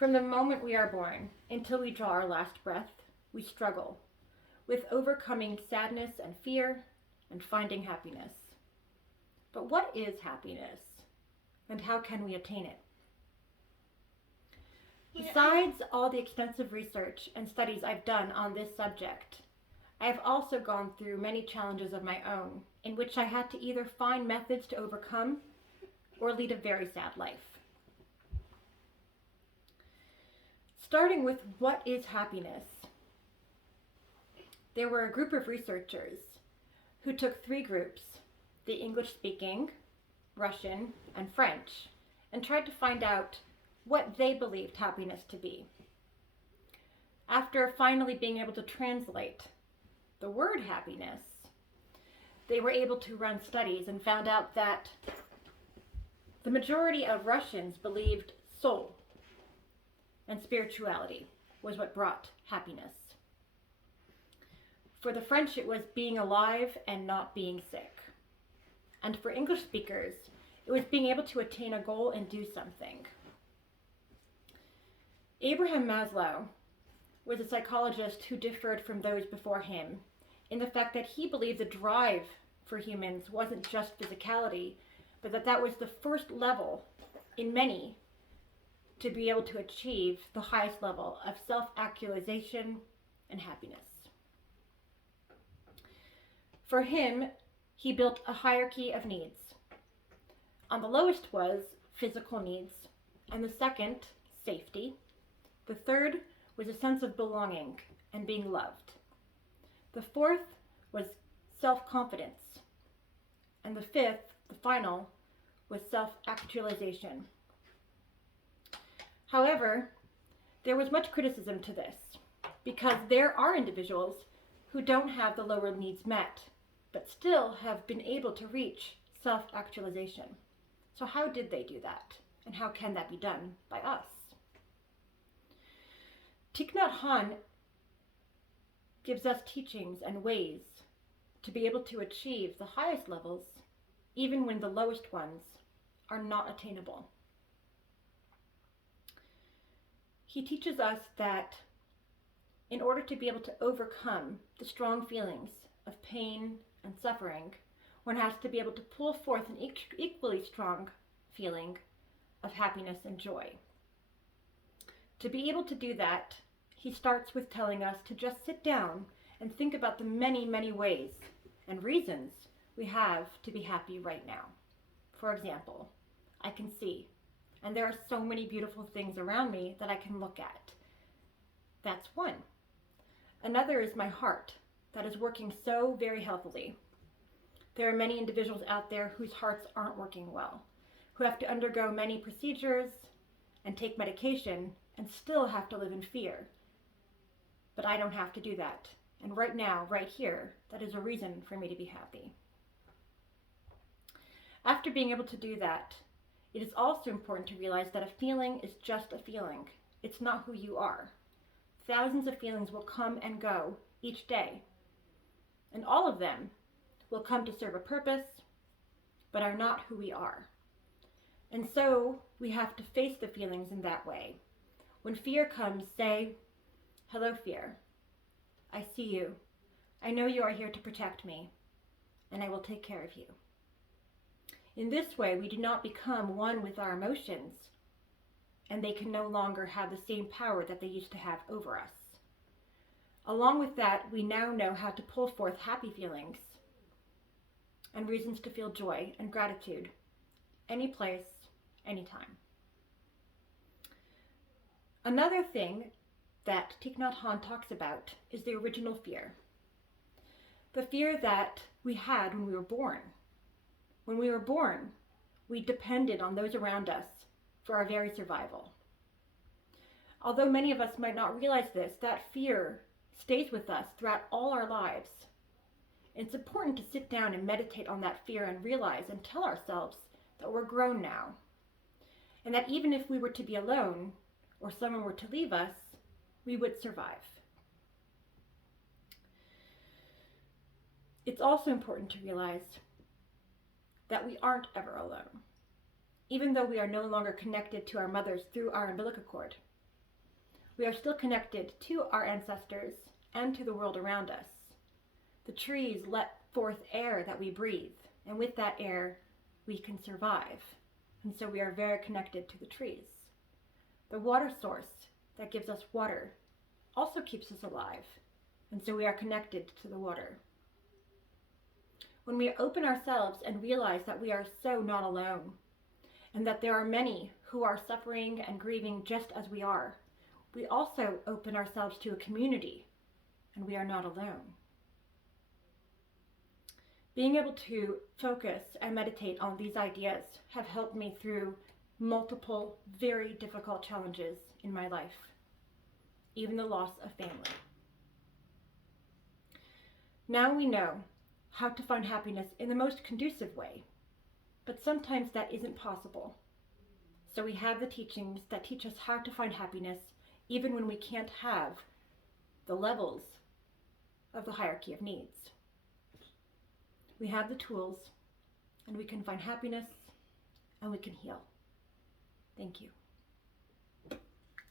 From the moment we are born until we draw our last breath, we struggle with overcoming sadness and fear and finding happiness. But what is happiness and how can we attain it? Besides all the extensive research and studies I've done on this subject, I have also gone through many challenges of my own in which I had to either find methods to overcome or lead a very sad life. Starting with what is happiness? There were a group of researchers who took three groups, the English-speaking, Russian, and French, and tried to find out what they believed happiness to be. After finally being able to translate the word happiness, they were able to run studies and found out that the majority of Russians believed soul and spirituality was what brought happiness. For the French, it was being alive and not being sick. And for English speakers, it was being able to attain a goal and do something. Abraham Maslow was a psychologist who differed from those before him in the fact that he believed the drive for humans wasn't just physicality, but that was the first level in many to be able to achieve the highest level of self-actualization and happiness. For him, he built a hierarchy of needs. On the lowest was physical needs, and the second, safety. The third was a sense of belonging and being loved. The fourth was self-confidence. And the fifth, the final, was self-actualization. However, there was much criticism to this because there are individuals who don't have the lower needs met, but still have been able to reach self-actualization. So how did they do that? And how can that be done by us? Thich Nhat Hanh gives us teachings and ways to be able to achieve the highest levels, even when the lowest ones are not attainable. He teaches us that in order to be able to overcome the strong feelings of pain and suffering, one has to be able to pull forth an equally strong feeling of happiness and joy. To be able to do that, he starts with telling us to just sit down and think about the many, many ways and reasons we have to be happy right now. For example, I can see, and there are so many beautiful things around me that I can look at. That's one. Another is my heart that is working so very healthily. There are many individuals out there whose hearts aren't working well, who have to undergo many procedures and take medication and still have to live in fear. But I don't have to do that. And right now, right here, that is a reason for me to be happy. After being able to do that, it is also important to realize that a feeling is just a feeling. It's not who you are. Thousands of feelings will come and go each day. And all of them will come to serve a purpose, but are not who we are. And so we have to face the feelings in that way. When fear comes, say, "Hello, fear. I see you. I know you are here to protect me, and I will take care of you." In this way, we do not become one with our emotions, and they can no longer have the same power that they used to have over us. Along with that, we now know how to pull forth happy feelings and reasons to feel joy and gratitude, any place, anytime. Another thing that Thich Nhat Hanh talks about is the original fear. The fear that we had when we were born. When we were born, we depended on those around us for our very survival. Although many of us might not realize this, that fear stays with us throughout all our lives. It's important to sit down and meditate on that fear and realize and tell ourselves that we're grown now. And that even if we were to be alone or someone were to leave us, we would survive. It's also important to realize that we aren't ever alone. Even though we are no longer connected to our mothers through our umbilical cord, we are still connected to our ancestors and to the world around us. The trees let forth air that we breathe, and with that air, we can survive. And so we are very connected to the trees. The water source that gives us water also keeps us alive, and so we are connected to the water. When we open ourselves and realize that we are so not alone, and that there are many who are suffering and grieving just as we are, we also open ourselves to a community, and we are not alone. Being able to focus and meditate on these ideas have helped me through multiple very difficult challenges in my life, even the loss of family. Now we know how to find happiness in the most conducive way, but sometimes that isn't possible. So we have the teachings that teach us how to find happiness even when we can't have the levels of the hierarchy of needs. We have the tools, and we can find happiness, and we can heal. Thank you.